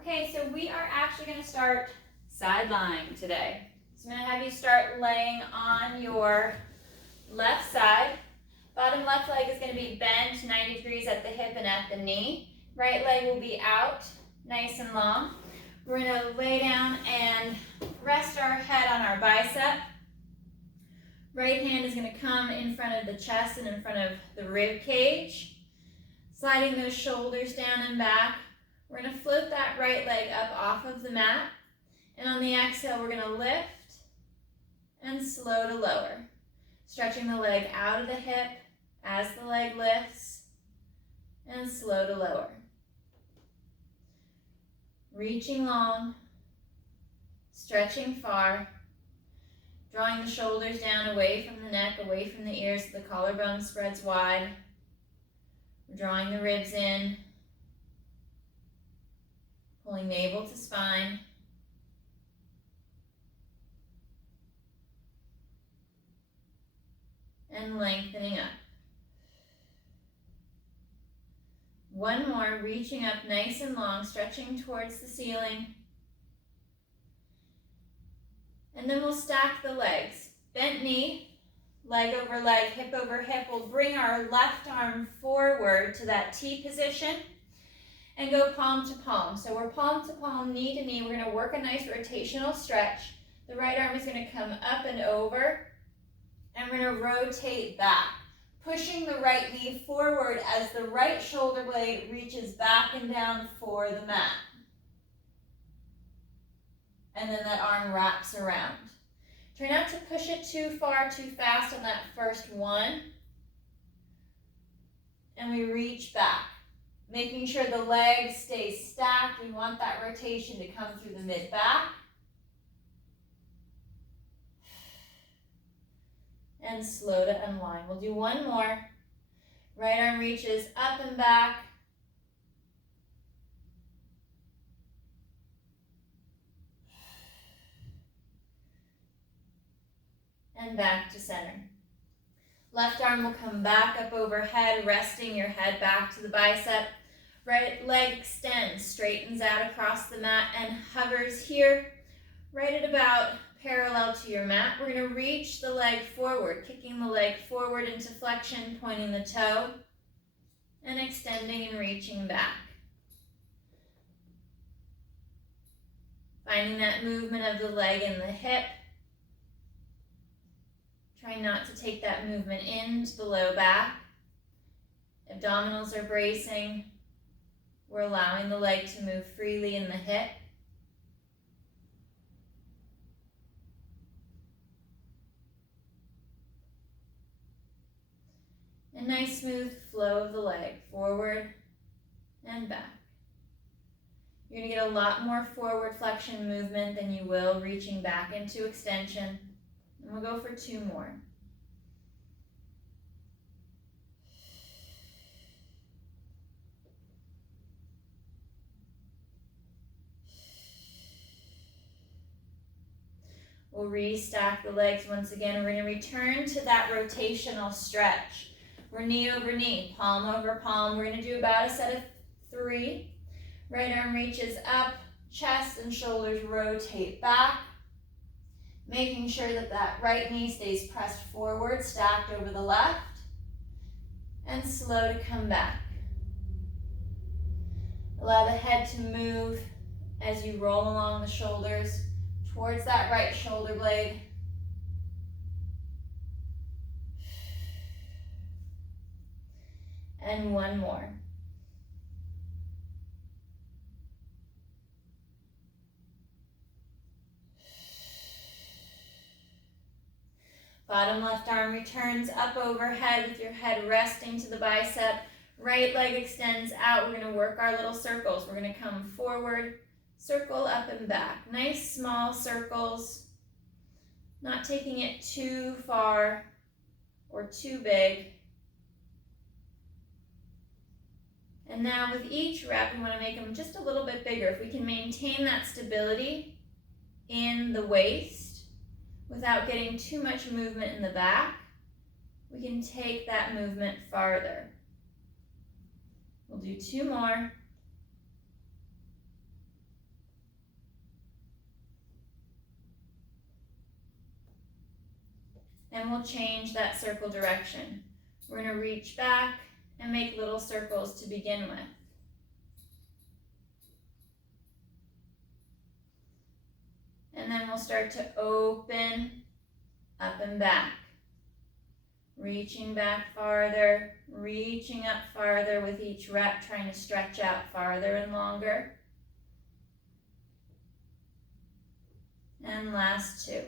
Okay, so we are actually going to start side lying today. So I'm going to have you start laying on your left side. Bottom left leg is going to be bent 90 degrees at the hip and at the knee. Right leg will be out, nice and long. We're going to lay down and rest our head on our bicep. Right hand is going to come in front of the chest and in front of the rib cage. Sliding those shoulders down and back. We're going to float that right leg up off of the mat. And on the exhale, we're going to lift and slow to lower. Stretching the leg out of the hip as the leg lifts and slow to lower. Reaching long, stretching far, drawing the shoulders down away from the neck, away from the ears so the collarbone spreads wide. Drawing the ribs in, pulling navel to spine. And lengthening up. One more, reaching up nice and long, stretching towards the ceiling. And then we'll stack the legs. Bent knee, leg over leg, hip over hip. We'll bring our left arm forward to that T position and go palm to palm. So we're palm to palm, knee to knee. We're going to work a nice rotational stretch. The right arm is going to come up and over, and we're going to rotate back, pushing the right knee forward as the right shoulder blade reaches back and down for the mat. And then that arm wraps around. Try not to push it too far, too fast on that first one. And we reach back, making sure the leg stays stacked. We want that rotation to come through the mid-back. And slow to unwind. We'll do one more. Right arm reaches up and back. And back to center. Left arm will come back up overhead, resting your head back to the bicep. Right leg extends, straightens out across the mat and hovers here, right at about parallel to your mat. We're going to reach the leg forward, kicking the leg forward into flexion, pointing the toe, and extending and reaching back. Finding that movement of the leg and the hip. Try not to take that movement into the low back. Abdominals are bracing. We're allowing the leg to move freely in the hip. A nice smooth flow of the leg, forward and back. You're going to get a lot more forward flexion movement than you will reaching back into extension. And we'll go for two more. We'll restack the legs once again. We're going to return to that rotational stretch. We're knee over knee, palm over palm. We're going to do about a set of 3. Right arm reaches up, chest and shoulders rotate back. Making sure that that right knee stays pressed forward, stacked over the left. And slow to come back. Allow the head to move as you roll along the shoulders towards that right shoulder blade. And one more. Bottom left arm returns up overhead with your head resting to the bicep. Right leg extends out. We're going to work our little circles. We're going to come forward, circle up and back. Nice small circles. Not taking it too far or too big. And now with each rep, we want to make them just a little bit bigger. If we can maintain that stability in the waist without getting too much movement in the back, we can take that movement farther. We'll do 2 more. and we'll change that circle direction. We're going to reach back and make little circles to begin with. And then we'll start to open up and back. Reaching back farther, reaching up farther with each rep, trying to stretch out farther and longer. And last two.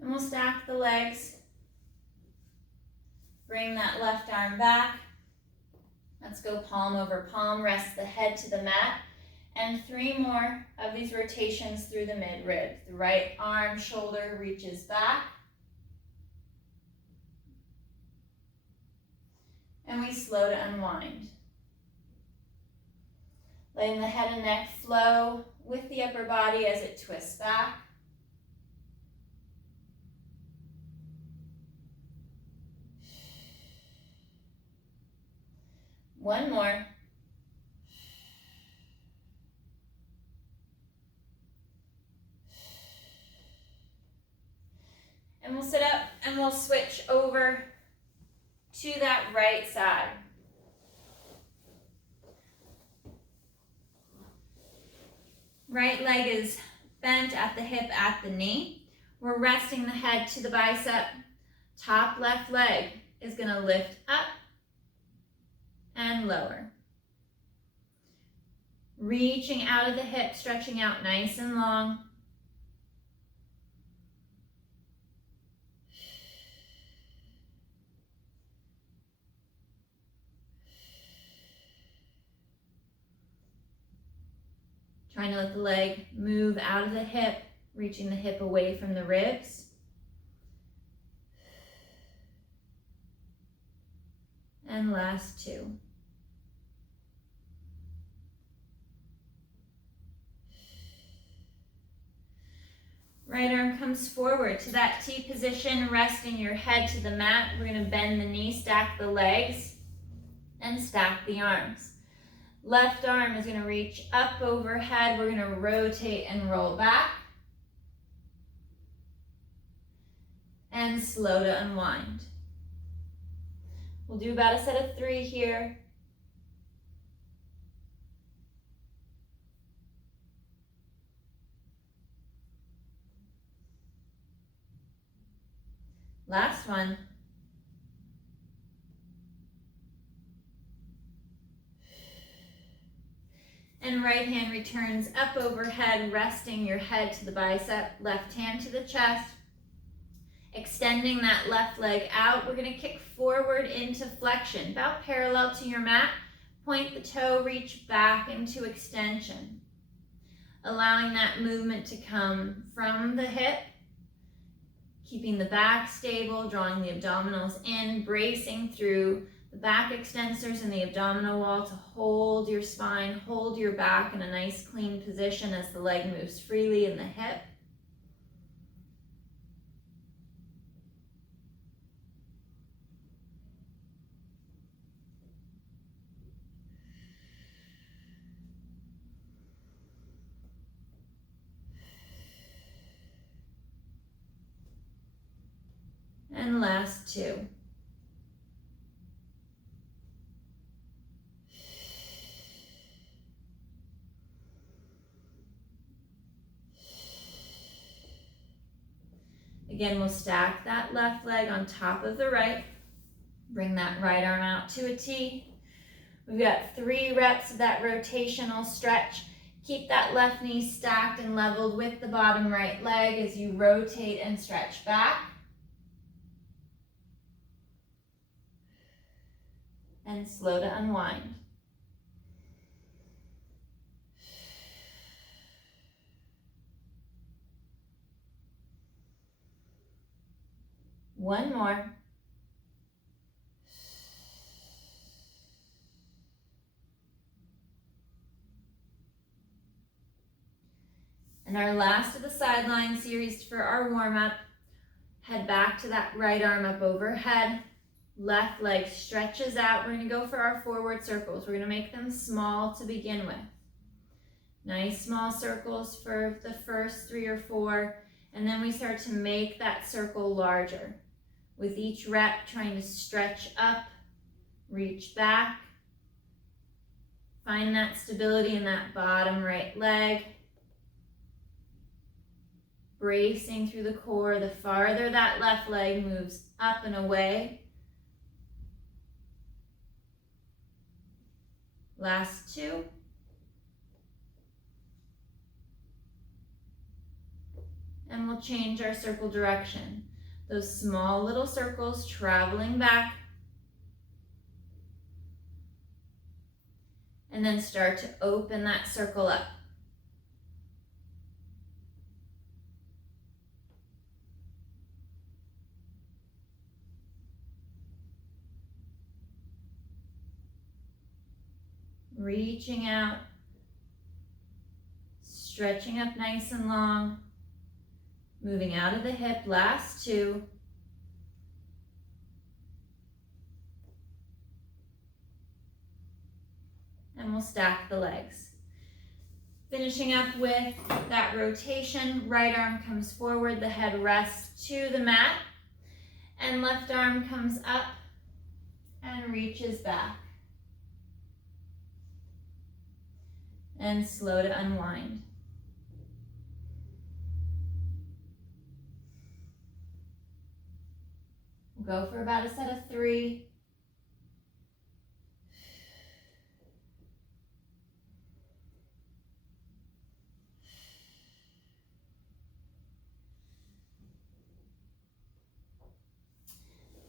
And we'll stack the legs. Bring that left arm back. Let's go palm over palm, rest the head to the mat. And 3 more of these rotations through the mid-rib. The right arm, shoulder reaches back. And we slow to unwind. Letting the head and neck flow with the upper body as it twists back. One more. And we'll sit up and we'll switch over to that right side. Right leg is bent at the hip, at the knee. We're resting the head to the bicep. Top left leg is going to lift up and lower. Reaching out of the hip, stretching out nice and long. Trying to let the leg move out of the hip, reaching the hip away from the ribs. And last two. Right arm comes forward to that T position, resting your head to the mat. We're going to bend the knee, stack the legs, and stack the arms. Left arm is going to reach up overhead. We're going to rotate and roll back. And slow to unwind. We'll do about a set of 3 here. Last one. And right hand returns up overhead, resting your head to the bicep, left hand to the chest. Extending that left leg out, we're going to kick forward into flexion, about parallel to your mat. Point the toe, reach back into extension. Allowing that movement to come from the hip. Keeping the back stable, drawing the abdominals in, bracing through the back extensors and the abdominal wall to hold your spine, hold your back in a nice clean position as the leg moves freely in the hip. And last two. Again, we'll stack that left leg on top of the right. Bring that right arm out to a T. We've got 3 reps of that rotational stretch. Keep that left knee stacked and leveled with the bottom right leg as you rotate and stretch back. And slow to unwind. One more. And our last of the sideline series for our warm-up. Head back to that right arm up overhead. Left leg stretches out. We're going to go for our forward circles. We're going to make them small to begin with. Nice small circles for the first 3 or 4, and then we start to make that circle larger. With each rep, trying to stretch up, reach back, find that stability in that bottom right leg. Bracing through the core, the farther that left leg moves up and away. Last 2. And we'll change our circle direction. Those small little circles traveling back. And then start to open that circle up. Reaching out, stretching up nice and long, moving out of the hip, last 2. And we'll stack the legs. Finishing up with that rotation, right arm comes forward, the head rests to the mat, and left arm comes up and reaches back. And slow to unwind. We'll go for about a set of 3.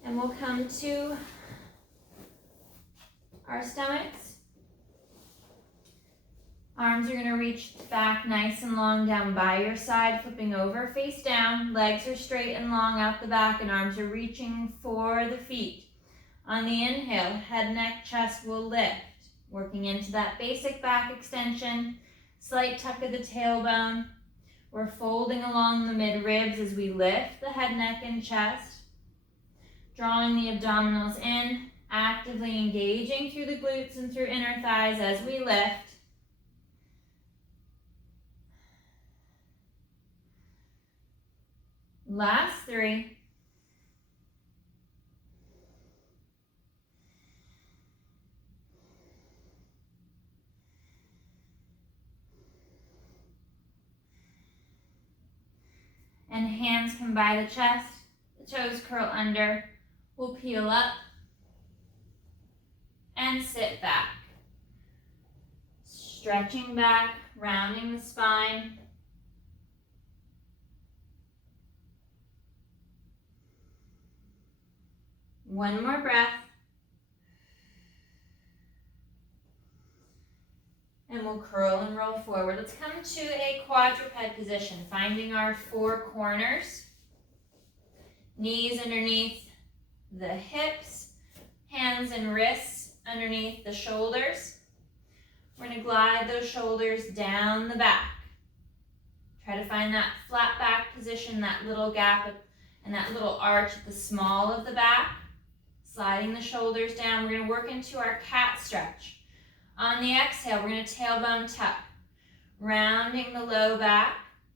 And we'll come to our stomachs. Arms are going to reach back nice and long down by your side, flipping over face down. Legs are straight and long out the back, and arms are reaching for the feet. On the inhale, head, neck, chest will lift, working into that basic back extension. Slight tuck of the tailbone. We're folding along the mid-ribs as we lift the head, neck, and chest. Drawing the abdominals in, actively engaging through the glutes and through inner thighs as we lift. Last 3. And hands come by the chest, the toes curl under. We'll peel up and sit back. Stretching back, rounding the spine. One more breath. And we'll curl and roll forward. Let's come to a quadruped position, finding our 4 corners. Knees underneath the hips, hands and wrists underneath the shoulders. We're going to glide those shoulders down the back. Try to find that flat back position, that little gap and that little arch at the small of the back. Sliding the shoulders down. We're going to work into our cat stretch. On the exhale, we're going to tailbone tuck. Rounding the low back,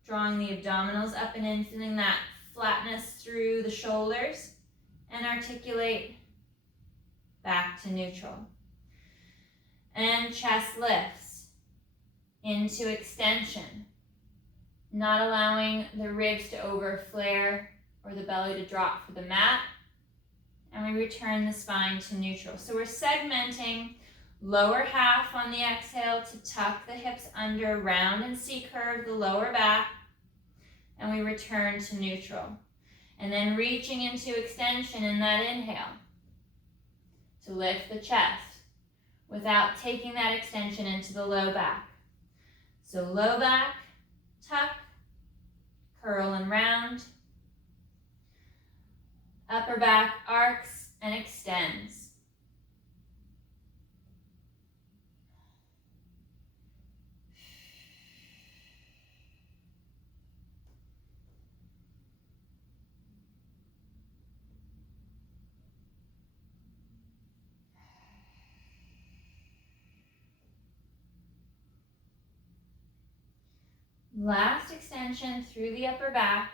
drawing the abdominals up and in, feeling that flatness through the shoulders, and articulate back to neutral. And chest lifts into extension, not allowing the ribs to overflare or the belly to drop for the mat. And we return the spine to neutral. So we're segmenting lower half on the exhale to tuck the hips under, round and C-curve the lower back, and we return to neutral. And then reaching into extension in that inhale to lift the chest without taking that extension into the low back. So low back, tuck, curl and round. Upper back arcs and extends. Last extension through the upper back.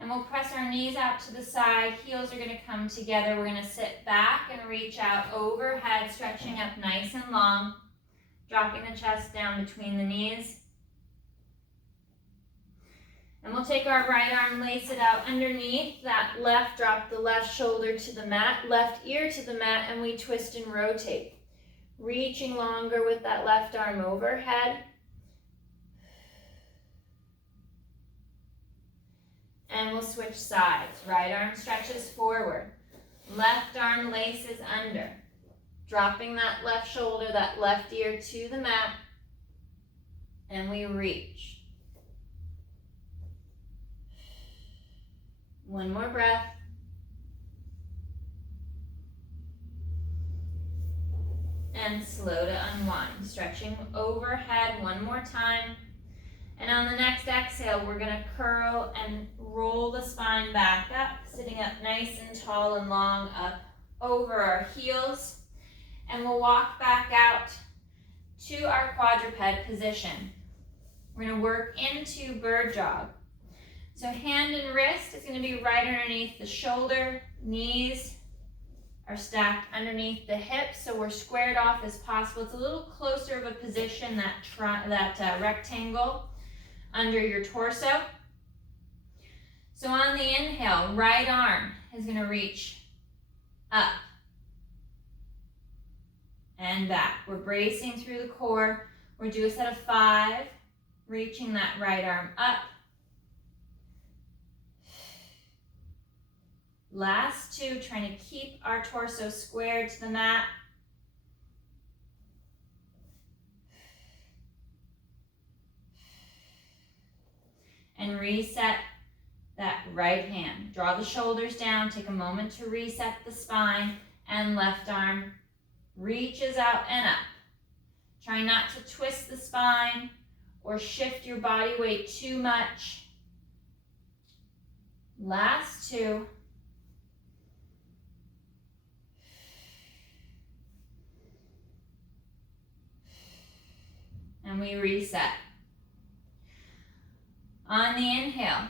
And we'll press our knees out to the side. Heels are going to come together. We're going to sit back and reach out overhead, stretching up nice and long. Dropping the chest down between the knees. And we'll take our right arm, lace it out underneath that left, drop the left shoulder to the mat, left ear to the mat, and we twist and rotate. Reaching longer with that left arm overhead. And we'll switch sides. Right arm stretches forward. Left arm laces under. Dropping that left shoulder, that left ear to the mat. And we reach. One more breath. And slow to unwind. Stretching overhead one more time. And on the next exhale, we're going to curl and roll the spine back up, sitting up nice and tall and long up over our heels. And we'll walk back out to our quadruped position. We're going to work into bird dog. So hand and wrist is going to be right underneath the shoulder. Knees are stacked underneath the hips, so we're squared off as possible. It's a little closer of a position, that rectangle under your torso. So on the inhale, right arm is going to reach up and back. We're bracing through the core. We'll do a set of 5, reaching that right arm up. Last 2, trying to keep our torso squared to the mat. And reset that right hand. Draw the shoulders down, take a moment to reset the spine, and left arm reaches out and up. Try not to twist the spine or shift your body weight too much. Last 2. And we reset. On the inhale,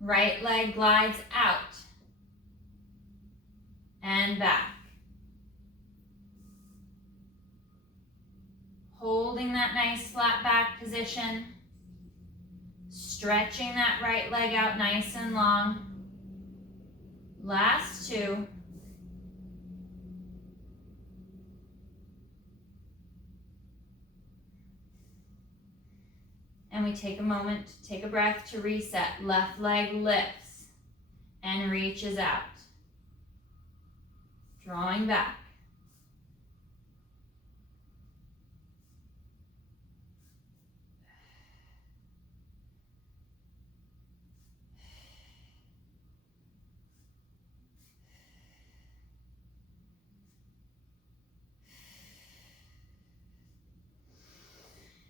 right leg glides out and back. Holding that nice flat back position. Stretching that right leg out nice and long. Last 2. And we take a moment, take a breath to reset. Left leg lifts and reaches out. Drawing back.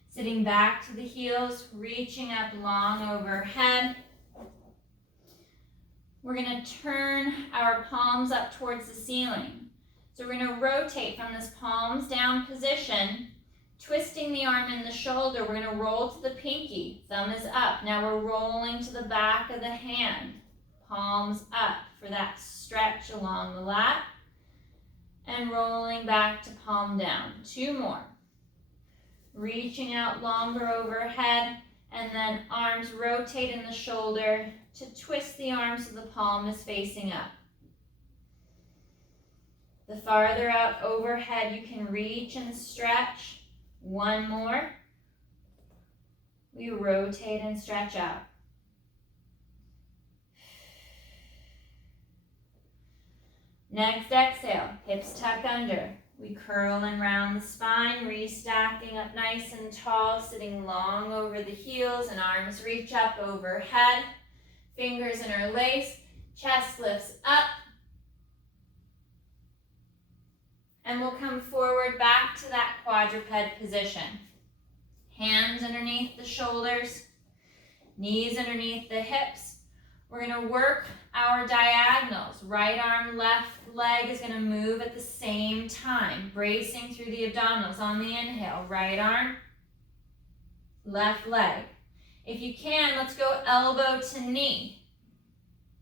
Sitting back to the heels, reaching up long overhead. We're going to turn our palms up towards the ceiling. So we're going to rotate from this palms down position, twisting the arm and the shoulder. We're going to roll to the pinky, thumb is up. Now we're rolling to the back of the hand, palms up for that stretch along the lat, and rolling back to palm down. 2 more. Reaching out longer overhead, and then arms rotate in the shoulder to twist the arm so the palm is facing up. The farther out overhead you can reach and stretch. 1 more. We rotate and stretch out. Next exhale, hips tuck under. We curl and round the spine, restacking up nice and tall, sitting long over the heels, and arms reach up overhead. Fingers interlace, chest lifts up. And we'll come forward back to that quadruped position. Hands underneath the shoulders, knees underneath the hips. We're going to work our diagonals. Right arm, left leg is going to move at the same time, bracing through the abdominals on the inhale. Right arm, left leg. If you can, let's go elbow to knee.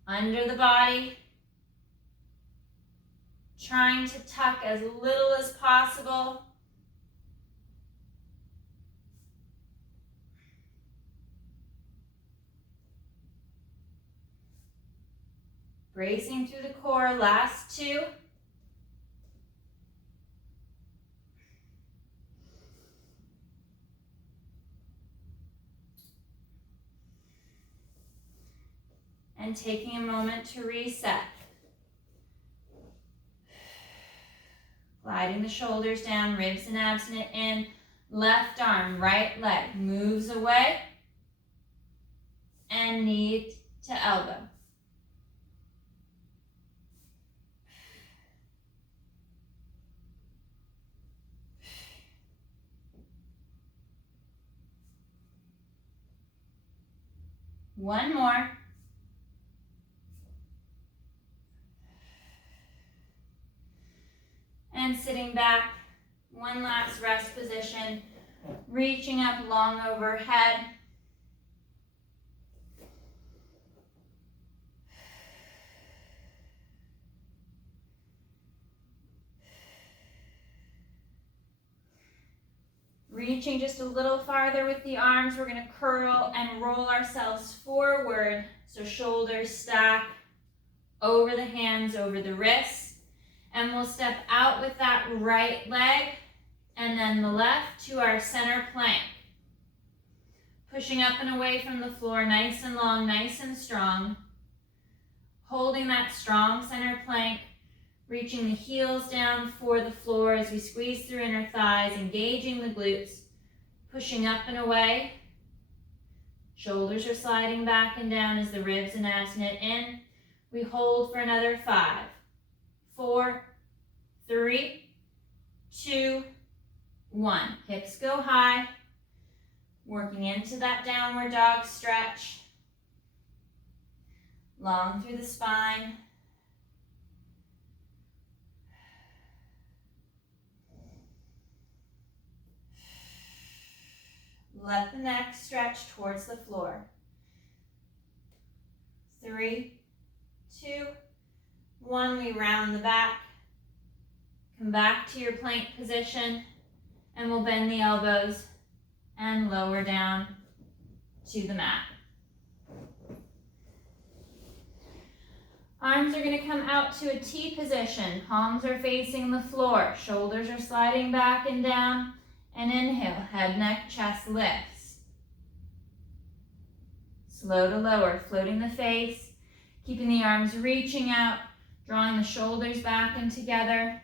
Under the body, trying to tuck as little as possible. Bracing through the core, last two. And taking a moment to reset. Gliding the shoulders down, ribs and abs knit in. Left arm, right leg moves away. And knee to elbow. One more. And sitting back, one last rest position, reaching up long overhead. Reaching just a little farther with the arms, we're going to curl and roll ourselves forward. So shoulders stack over the hands, over the wrists. And we'll step out with that right leg and then the left to our center plank. Pushing up and away from the floor, nice and long, nice and strong. Holding that strong center plank, reaching the heels down for the floor as we squeeze through inner thighs, engaging the glutes, pushing up and away. Shoulders are sliding back and down as the ribs and abs knit in. We hold for another 5, 4, 3, 2, 1. Hips go high, working into that downward dog stretch. Long through the spine. Let the neck stretch towards the floor. 3, 2, 1. We round the back. Come back to your plank position and we'll bend the elbows and lower down to the mat. Arms are going to come out to a T position. Palms are facing the floor. Shoulders are sliding back and down. And inhale, head, neck, chest lifts. Slow to lower, floating the face, keeping the arms reaching out, drawing the shoulders back and together.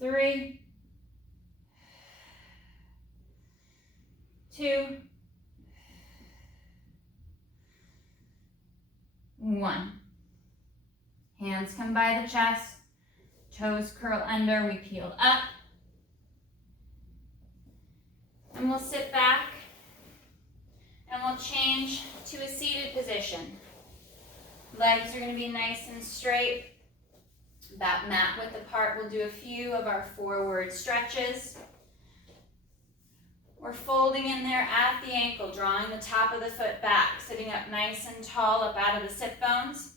Three, 2, 1. Hands come by the chest, toes curl under, we peel up. And we'll sit back and we'll change to a seated position. Legs are going to be nice and straight. About mat width apart, we'll do a few of our forward stretches. We're folding in there at the ankle, drawing the top of the foot back, sitting up nice and tall up out of the sit bones.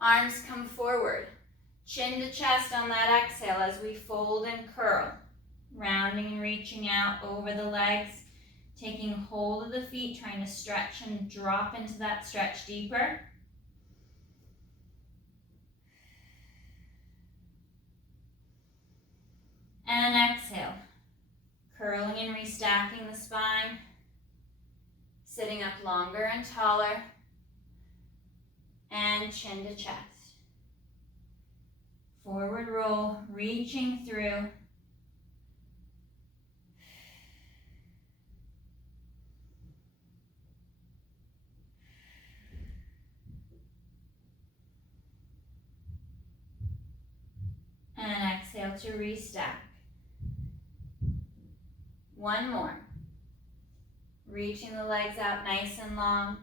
Arms come forward, chin to chest on that exhale as we fold and curl, rounding and reaching out over the legs, taking hold of the feet, trying to stretch and drop into that stretch deeper. And exhale, curling and restacking the spine, sitting up longer and taller, and chin to chest. Forward roll, reaching through. to restack. One more. Reaching the legs out nice and long,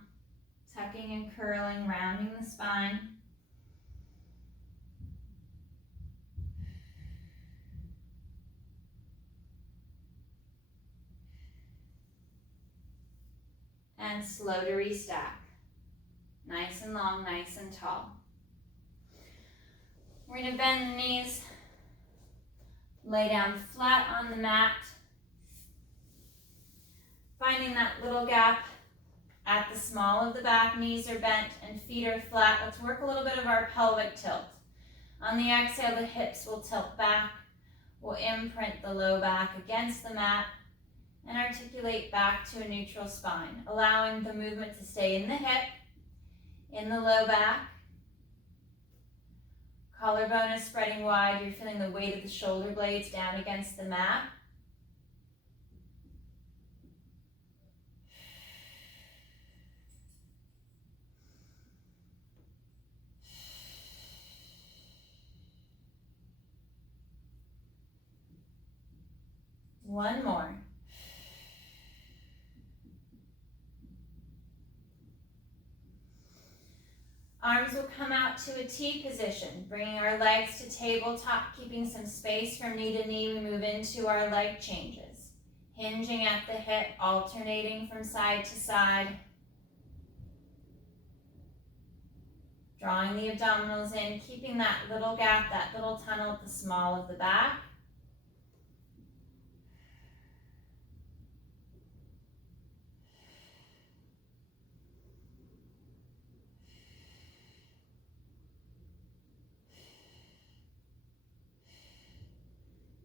tucking and curling, rounding the spine. And slow to restack. Nice and long, nice and tall. We're going to bend the knees, lay down flat on the mat, finding that little gap at the small of the back. Knees are bent and feet are flat. Let's work a little bit of our pelvic tilt. On the exhale, the hips will tilt back. We'll imprint the low back against the mat and articulate back to a neutral spine, allowing the movement to stay in the hip, in the low back. Collarbone is spreading wide. You're feeling the weight of the shoulder blades down against the mat. One more. Arms will come out to a T position, bringing our legs to tabletop, keeping some space from knee to knee. We move into our leg changes, hinging at the hip, alternating from side to side, drawing the abdominals in, keeping that little gap, that little tunnel at the small of the back.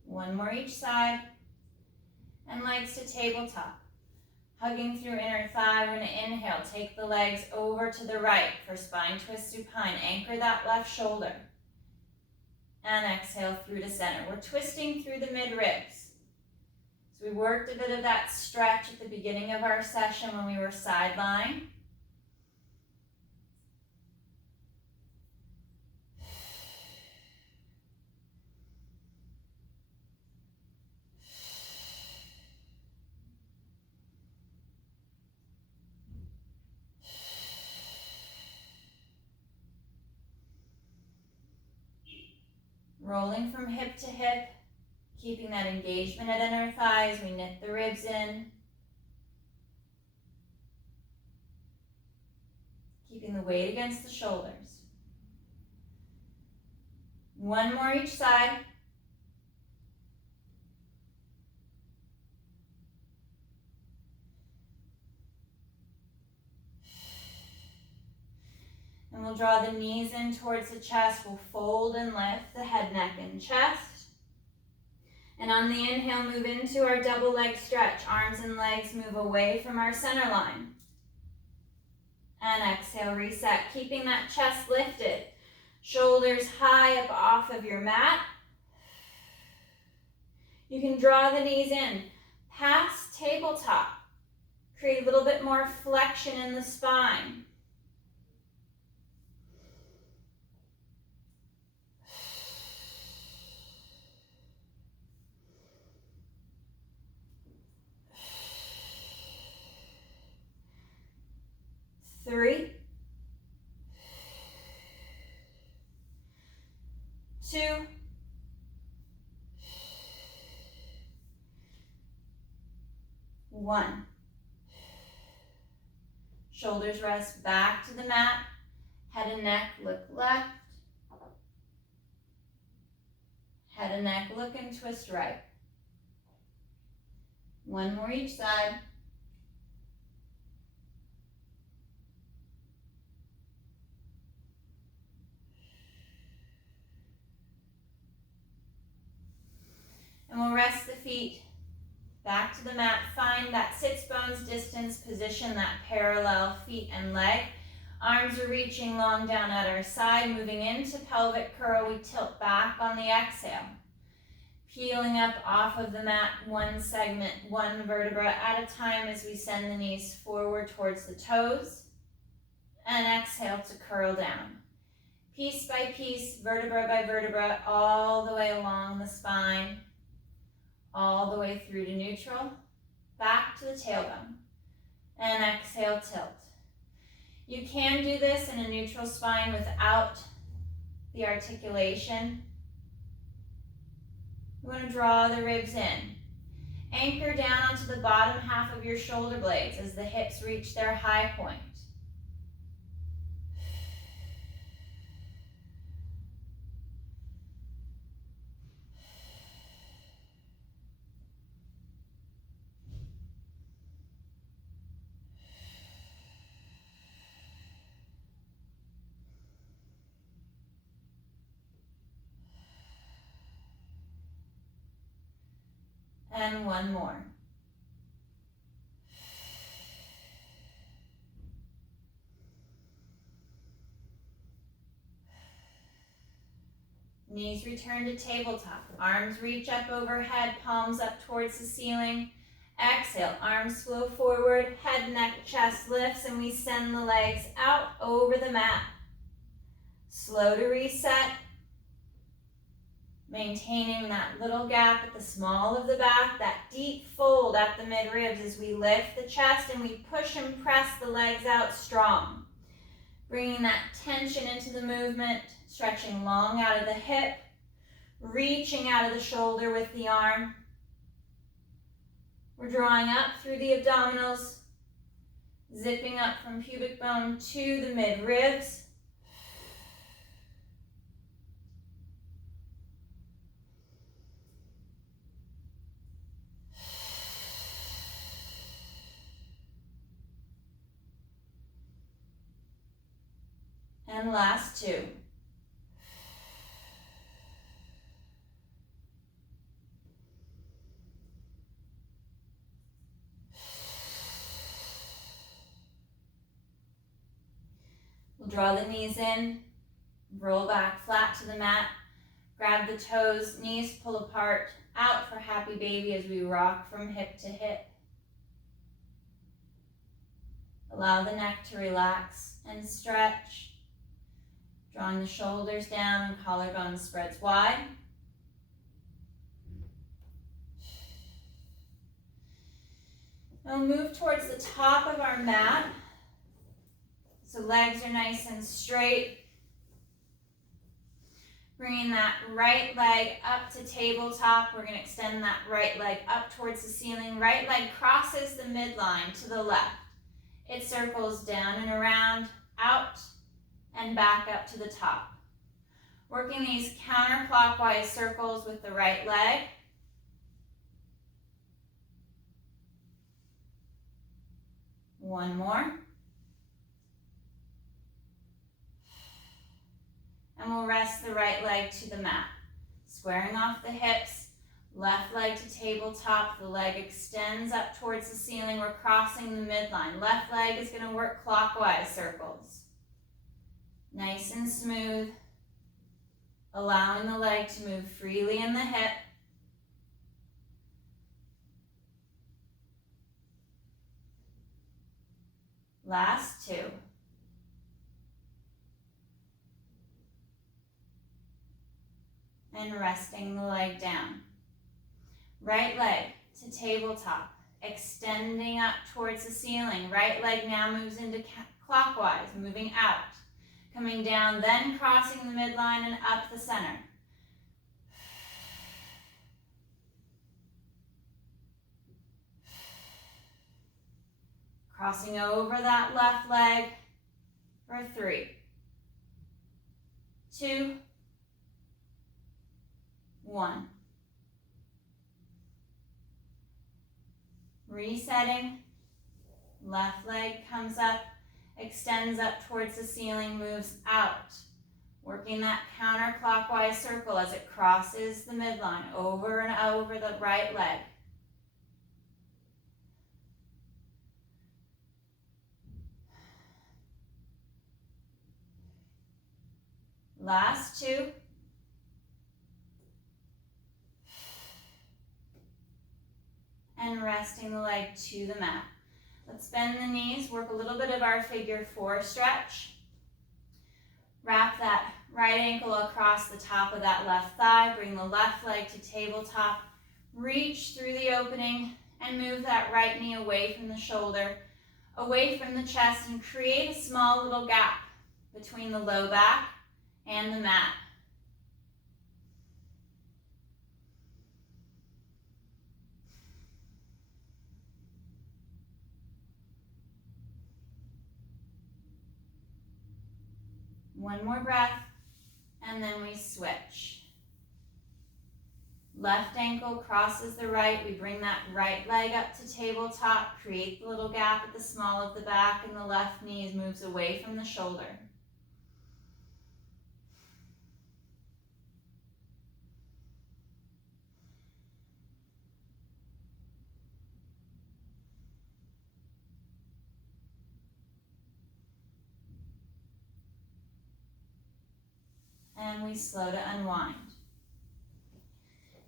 One more each side, and legs to tabletop. Hugging through inner thigh, we're going to inhale, take the legs over to the right for spine twist supine. Anchor that left shoulder. And exhale through to center. We're twisting through the mid-ribs. So we worked a bit of that stretch at the beginning of our session when we were side lying. Rolling from hip to hip, keeping that engagement at inner thighs. We knit the ribs in. Keeping the weight against the shoulders. One more each side. And we'll draw the knees in towards the chest. We'll fold and lift the head, neck, and chest. And on the inhale, move into our double leg stretch. Arms and legs move away from our center line. And exhale, reset, keeping that chest lifted. Shoulders high up off of your mat. You can draw the knees in past tabletop. Create a little bit more flexion in the spine. Three, 2, 1. Shoulders rest back to the mat. Head and neck look left. Head and neck look and twist right. One more each side. And we'll rest the feet back to the mat. Find that sits bones distance position, that parallel feet and leg. Arms are reaching long down at our side. Moving into pelvic curl, we tilt back on the exhale. Peeling up off of the mat, one segment, one vertebra at a time as we send the knees forward towards the toes. And exhale to curl down. piece by piece, vertebra by vertebra, all the way along the spine, all the way through to neutral, back to the tailbone, and exhale, tilt. You can do this in a neutral spine without the articulation. You want to draw the ribs in. Anchor down onto the bottom half of your shoulder blades as the hips reach their high point. And one more. Knees return to tabletop. Arms reach up overhead, palms up towards the ceiling. Exhale, arms flow forward, head, neck, chest lifts, and we send the legs out over the mat. Slow to reset. Maintaining that little gap at the small of the back, that deep fold at the mid-ribs as we lift the chest and we push and press the legs out strong. Bringing that tension into the movement, stretching long out of the hip, reaching out of the shoulder with the arm. We're drawing up through the abdominals, zipping up from pubic bone to the mid-ribs. And last two. We'll draw the knees in, roll back flat to the mat, grab the toes, knees pull apart, out for happy baby as we rock from hip to hip. Allow the neck to relax and stretch. Drawing the shoulders down and collarbone spreads wide. Now move towards the top of our mat. So legs are nice and straight. Bringing that right leg up to tabletop. We're going to extend that right leg up towards the ceiling. Right leg crosses the midline to the left. It circles down and around, out, and back up to the top. Working these counterclockwise circles with the right leg. One more. And we'll rest the right leg to the mat. Squaring off the hips, left leg to tabletop, the leg extends up towards the ceiling, we're crossing the midline. Left leg is going to work clockwise circles. Nice and smooth, allowing the leg to move freely in the hip. Last two. And resting the leg down. Right leg to tabletop, extending up towards the ceiling. Right leg now moves into clockwise, moving out. Coming down, then crossing the midline and up the center. Crossing over that left leg for 3, 2, 1. Resetting, left leg comes up, extends up towards the ceiling, moves out. Working that counterclockwise circle as it crosses the midline, over and over the right leg. Last two. And resting the leg to the mat. Let's bend the knees, work a little bit of our figure 4 stretch. Wrap that Right ankle across the top of that left thigh. Bring the left leg to tabletop. Reach through the opening and move that right knee away from the shoulder, away from the chest, and create a small little gap between the low back and the mat. One more breath, and then we switch. Left ankle crosses the right. We bring that right leg up to tabletop, create the little gap at the small of the back, and the left knee moves away from the shoulder. And we slow to unwind.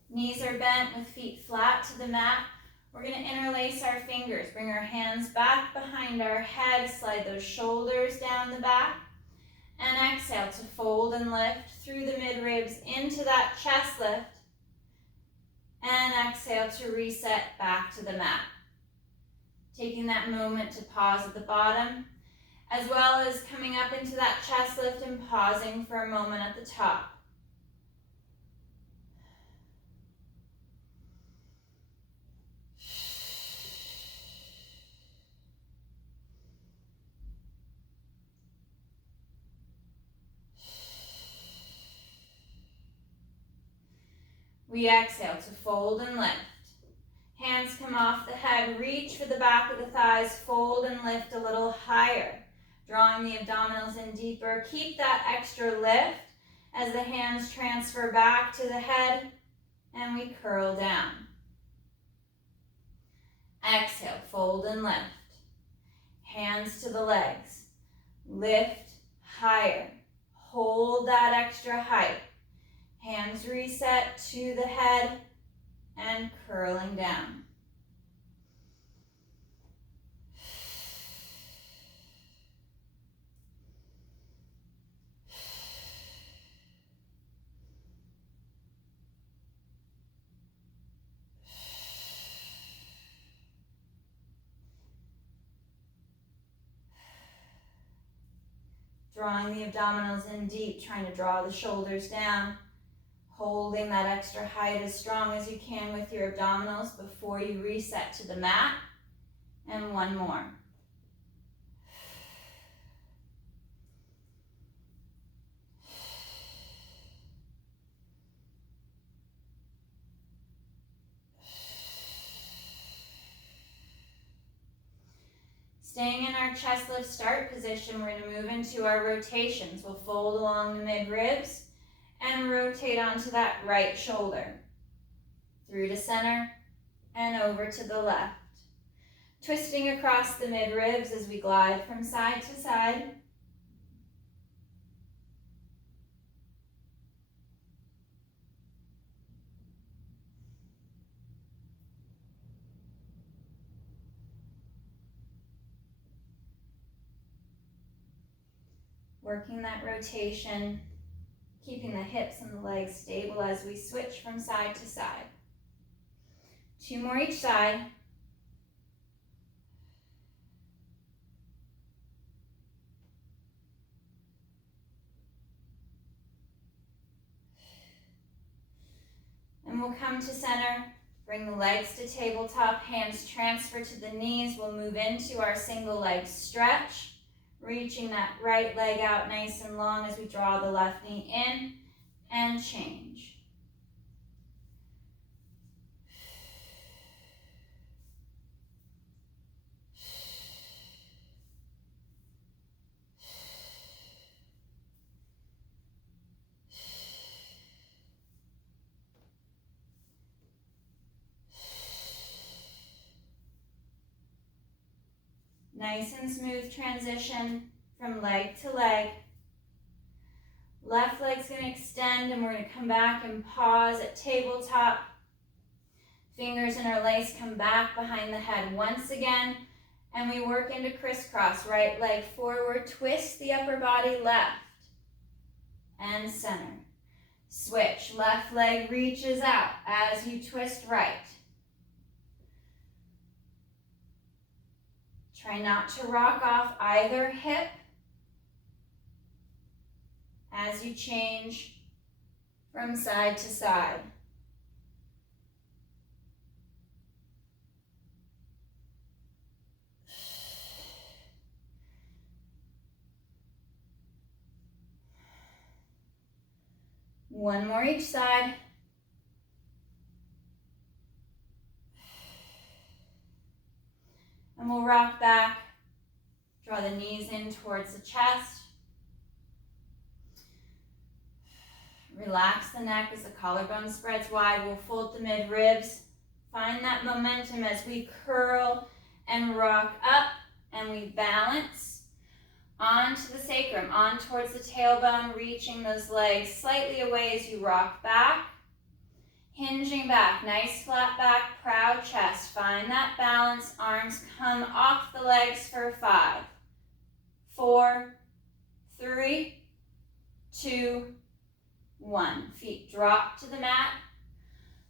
Knees are bent with feet flat to the mat. We're going to interlace our fingers. Bring our hands back behind our head. Slide those shoulders down the back. And exhale to fold and lift through the mid-ribs into that chest lift. And exhale to reset back to the mat. Taking that moment to pause at the bottom, as well as coming up into that chest lift and pausing for a moment at the top. We exhale to fold and lift. Hands come off the head, reach for the back of the thighs, fold and lift a little higher. Drawing the abdominals in deeper. Keep that extra lift as the hands transfer back to the head and we curl down. Exhale, fold and lift. Hands to the legs. Lift higher. Hold that extra height. Hands reset to the head and curling down. Drawing the abdominals in deep, trying to draw the shoulders down. Holding that extra height as strong as you can with your abdominals before you reset to the mat. And one more. Staying in our chest lift start position, we're going to move into our rotations. We'll fold along the mid-ribs and rotate onto that right shoulder. Through to center and over to the left. Twisting across the mid-ribs as we glide from side to side. Working that rotation, keeping the hips and the legs stable as we switch from side to side. 2 more each side. And we'll come to center, bring the legs to tabletop, hands transfer to the knees. We'll move into our single leg stretch. Reaching that right leg out nice and long as we draw the left knee in and change. Nice and smooth transition from leg to leg. Left leg's going to extend and we're going to come back and pause at tabletop. Fingers interlace, come back behind the head once again. And we work into crisscross. Right leg forward, twist the upper body left. and center. Switch, left leg reaches out as you twist right. Try not to rock off either hip as you change from side to side. One more each side. And we'll rock back. Draw the knees in towards the chest. Relax the neck as the collarbone spreads wide. We'll fold the mid-ribs. Find that momentum as we curl and rock up, and we balance onto the sacrum, on towards the tailbone, reaching those legs slightly away as you rock back. Hinging back, nice flat back, proud chest. Find that balance. Arms come off the legs for 5, 4, 3, 2, 1. Feet drop to the mat.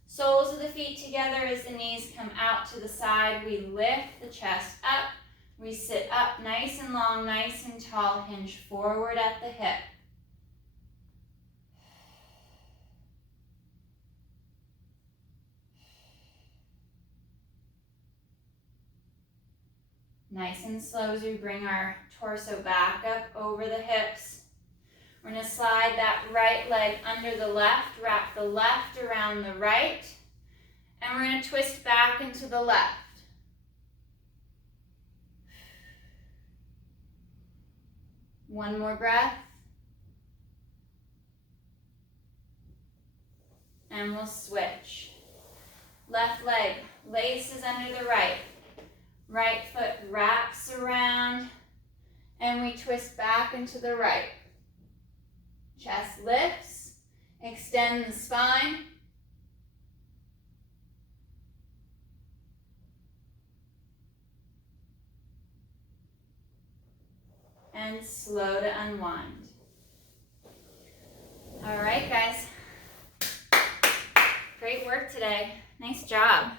Soles of the feet together as the knees come out to the side. We lift the chest up. We sit up nice and long, nice and tall. Hinge forward at the hip. Nice and slow as we bring our torso back up over the hips. We're going to slide that right leg under the left, wrap the left around the right, and we're going to twist back into the left. One more breath. And we'll switch. Left leg laces under the right. Right foot wraps around, and we twist back into the right. Chest lifts, extend the spine. And slow to unwind. All right, guys. Great work today. Nice job.